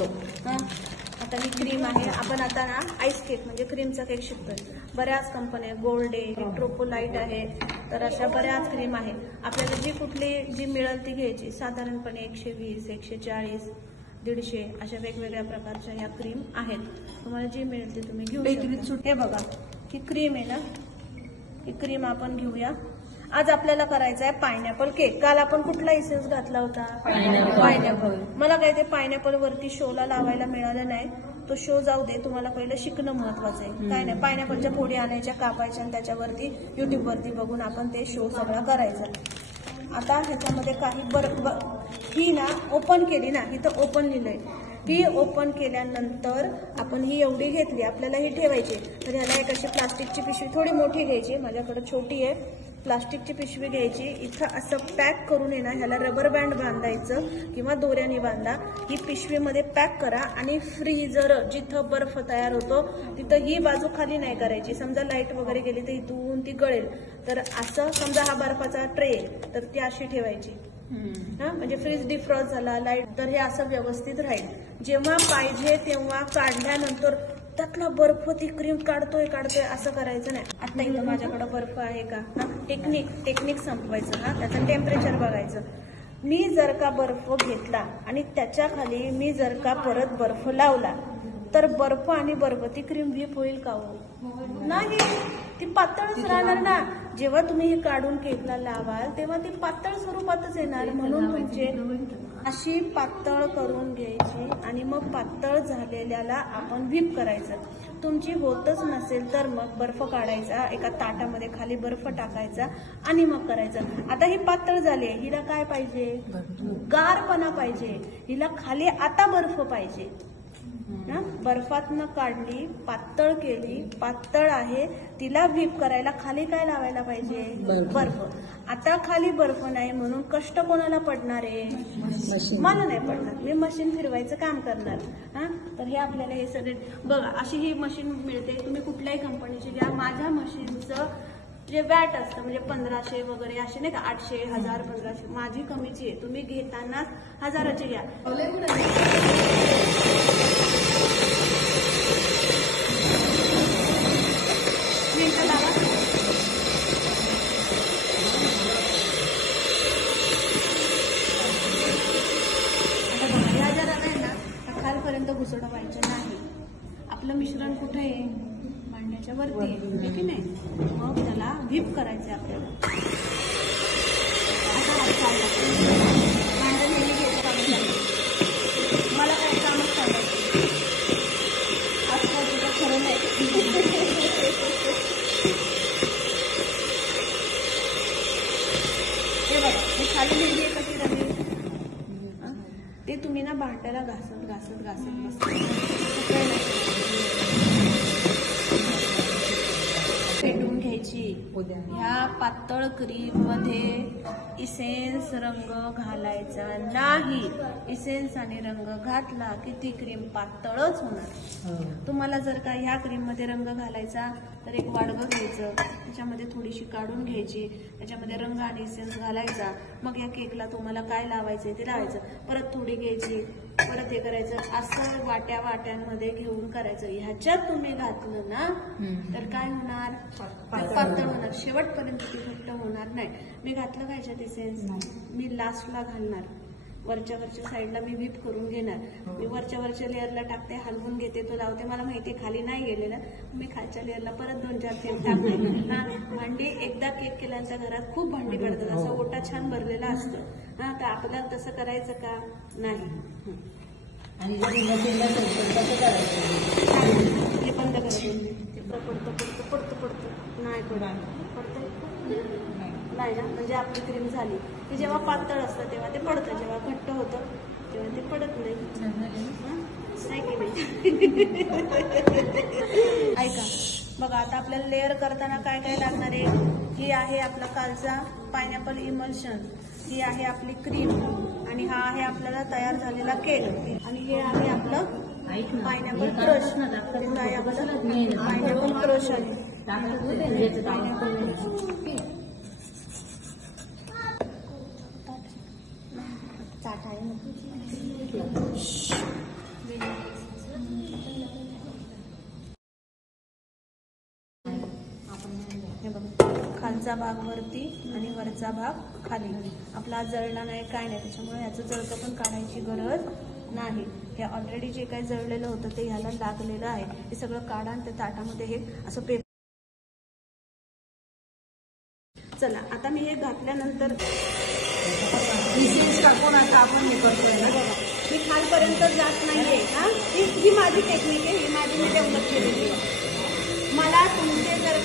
होतो. आता ही क्रीम आहे. आपण आता ना आईस केक म्हणजे क्रीमचा केक शिकतोय. बऱ्याच कंपन्या, गोल्डे, ट्रोपोलाइट आहे, तर अशा बऱ्याच क्रीम आहे. आपल्याला जी कुठली जी मिळेल ती घ्यायची. साधारणपणे 120, 140, 150 अशा वेगवेगळ्या प्रकारच्या ह्या क्रीम आहेत. तुम्हाला जी मिळेल ती तुम्ही घेऊ शकता. हे बघा, ही क्रीम आहे ना, ही क्रीम आपण घेऊया. आज आपल्याला करायचा आहे पायनॅपल केक. काल आपण कुठला इसेन्स घातला होता? पायनॅपल. मला काय ते पायनॅपल वरती शोला लावायला मिळालं नाही. तो शो जाऊ दे, तुम्हाला पहिलं शिकणं महत्वाचं आहे. काय नाही, पायनॅपलच्या फोडी आणायच्या, कापायच्या आणि त्याच्यावरती युट्यूब वरती बघून आपण ते शो सगळा करायचा. आता ह्याच्यामध्ये काही ही ना ओपन केली ना, इथं ओपन लिहिलंय. ही ओपन केल्यानंतर आपण ही एवढी घेतली, आपल्याला ही ठेवायची. तर ह्याला एक अशी प्लास्टिकची पिशवी थोडी मोठी घ्यायची, माझ्याकडे छोटी आहे. प्लास्टिकची पिशवी घ्यायची, इथं असं पॅक करून आहे ना, ह्याला रबर बँड बांधायचं किंवा दोऱ्याने बांधा. ही पिशवीमध्ये पॅक करा आणि फ्रीजर जिथं बर्फ तयार होतो तिथं ही बाजू खाली नाही करायची. समजा लाईट वगैरे गेली तर इथून ती गळेल. तर असं समजा हा बर्फाचा ट्रे तर ती अशी ठेवायची. म्हणजे फ्रीज डिफ्रॉस्ट झाला, लाईट, तर हे असं व्यवस्थित राहील. जेव्हा पाहिजे तेव्हा काढल्यानंतर त्यातला बर्फ ती क्रीम काढतोय असं करायचं नाही. आता इथं माझ्याकडे बर्फ आहे का? टेक्निक संपवायचं. त्याचं टेम्परेचर बघायचं. मी जर का बर्फ घेतला आणि त्याच्या खाली मी जर का परत बर्फ लावला तर बर्फ आणि बर्फ ती क्रीम व्हीप होईल का? हो नाही, ती पातळच राहणार ना. जेव्हा तुम्ही हे काढून केकला लावाल तेव्हा ती पातळ स्वरूपातच येणार. म्हणून तुमचे अशी पातळ करून घ्यायची आणि मग पातळ झालेल्याला आपण व्हीप करायचं. तुमची होतच नसेल तर मग बर्फ काढायचा, एका ताटामध्ये खाली बर्फ टाकायचा आणि मग करायचं. आता ही पातळ झाली, हिला काय पाहिजे? गारपणा पाहिजे. हिला खाली आता बर्फ पाहिजे ना. बर्फातनं काढली, पातळ केली, पातळ आहे, तिला व्हीप करायला खाली काय लावायला पाहिजे? बर्फ. आता खाली बर्फ नाही म्हणून कष्ट कोणाला पडणार आहे? मला नाही पडणार. मी मशीन फिरवायचं काम करणार. तर हे आपल्याला हे सगळे बघा, अशी ही मशीन मिळते. तुम्ही कुठल्याही कंपनीची घ्या. माझ्या मशीनचं जे वॅट असतं म्हणजे 1500 वगैरे असे नाही का, 800, 1000, 1500. माझी कमीची आहे. तुम्ही घेतानाच 1000ची घ्या. खालपर्यंत घुसडं व्हायचं नाही. आपलं मिश्रण कुठे आहे? भांड्याच्या वरती आहे की नाही. मग त्याला व्हीप करायचं आपल्याला. भांडं नेहमी घ्यायचं. मला काय कामच सांगायचं आजकाल तुझं खरं नाही. हे बघा, हे खाली नेहमी कशी राहील ते तुम्ही ना भांड्याला घासत पेटून घ्यायची. ह्या पातळ क्रीम मध्ये इसेन्स रंग घालायचा नाही. इसेन्स आणि रंग घातला की ती क्रीम पातळच होणार. तुम्हाला जर का ह्या क्रीम मध्ये रंग घालायचा तर एक वाडगं घ्यायचं, त्याच्यामध्ये थोडीशी काढून घ्यायची, त्याच्यामध्ये रंग आणि इसेन्स घालायचा. मग या केकला तुम्हाला काय लावायचंय ते लावायचं. परत थोडी घ्यायची, परत हे करायचं. असं वाट्यांमध्ये घेऊन करायचं. ह्याच्यात तुम्ही घातलं ना तर काय होणार? पातळ होणार. शेवटपर्यंत ती घट्ट होणार नाही. मी घातलं का ह्याच्यात इसेन्स? मी लास्टला घालणार. वरच्या साईडला मी व्हीप करून घेणार. मी वरच्या लेअरला टाकते, हलवून घेते, तो लावते. मला माहितीये खाली नाही गेलेला. मी खालच्या लेअरला परत 2-4 थेंब टाकते. भांडी एकदा केक केल्यानंतर घरात खूप भांडी पडतात. असा ओटा छान भरलेला असतो. तर आपल्याला तसं करायचं का? नाही. आणि हे बंद करायचं. पडतं नाही पडतं नाही ना. म्हणजे आपली क्रीम झाली की जेव्हा पातळ असतं तेव्हा ते पडतं, जेव्हा घट्ट होतं तेव्हा ते पडत नाही की नाही. ऐका बघा, आता आपल्याला लेअर करताना काय काय लागणार आहे? ही आहे आपला कालचा पायनॅपल इमल्शन, ही आहे आपली क्रीम आणि हा आहे आपल्याला तयार झालेला केक आणि हे आहे आपलं पायनॅपल क्रश. पायनॅपल क्रश आहे. खालचा भाग वरती आणि वरचा भाग खाली. आपला जळला नाही काय नाही, त्याच्यामुळे ह्याचं जळतं पण काढायची गरज नाही. हे ऑलरेडी जे काही जळलेलं होतं ते ह्याला लागलेलं आहे, हे सगळं काढा आणि त्या ताटामध्ये हे असं पेपर. चला आता मी हे घातल्यानंतर टाकून आता आपण हे करतोय ना. मी खालपर्यंत जात नाहीये. हा, ही माझी टेक्निक आहे, ही माझी मी डेव्हलप केलेली आहे. मला तुमचे जर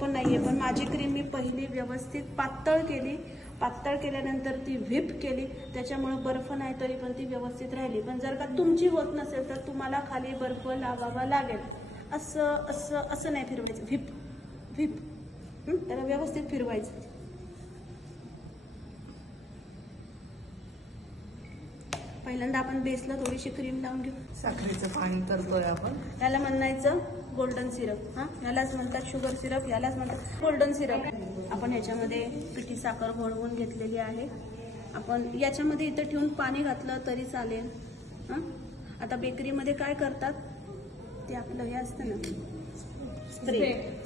पण नाहीये, पण माझी क्रीम मी पहिली व्यवस्थित पातळ केली. पातळ केल्यानंतर ती व्हिप केली, त्याच्यामुळे बर्फ नाही तरी पण ती व्यवस्थित राहिली. पण जर का तुमची होत नसेल तर तुम्हाला खाली बर्फ लावावा लागेल. असं असं असं नाही फिरवायचं, व्हिप व्हिप. त्याला व्यवस्थित फिरवायचं. पहिल्यांदा आपण बेसला थोडीशी क्रीम लावून घेऊ. साखरेचं पाणी करतोय आपण. याला म्हणायचं गोल्डन सिरप. हा, यालाच म्हणतात शुगर सिरप, यालाच म्हणतात गोल्डन सिरप. आपण याच्यामध्ये पिठी साखर घोळवून घेतलेली आहे. आपण याच्यामध्ये इथं ठेवून पाणी घातलं तरी चालेल. हा, आता बेकरीमध्ये काय करतात ते आपलं हे असतं ना,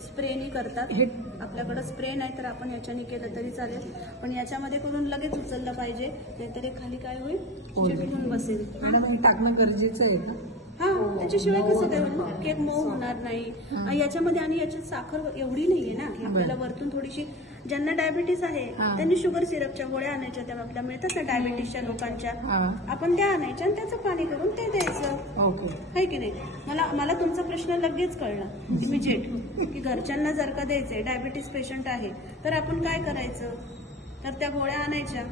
स्प्रेनी करतात. आपल्याकडे स्प्रे नाही तर आपण याच्याने केलं तरी चालेल, पण याच्यामध्ये करून लगेच उचललं पाहिजे, नाहीतर खाली काय होईल, चिटकून बसेल. टाकणं गरजेचं आहे का? हा, त्याच्याशिवाय कसं काय होईल, केक मऊ होणार नाही. याच्यामध्ये आणि याच्यात साखर एवढी नाहीये ना, आपल्याला वरतून थोडीशी. ज्यांना डायबिटीस आहे त्यांनी शुगर सिरपच्या गोळ्या आणायच्या, त्या आपल्याला मिळतात ना डायबिटीसच्या लोकांच्या, आपण त्या आणायच्या आणि त्याचं पाणी करून ते द्यायचं. आहे की नाही? मला तुमचा प्रश्न लगेच कळला इमिजिएट, की घरच्यांना जर का द्यायचंय, डायबिटीस पेशंट आहे तर आपण काय करायचं, तर त्या गोळ्या आणायच्या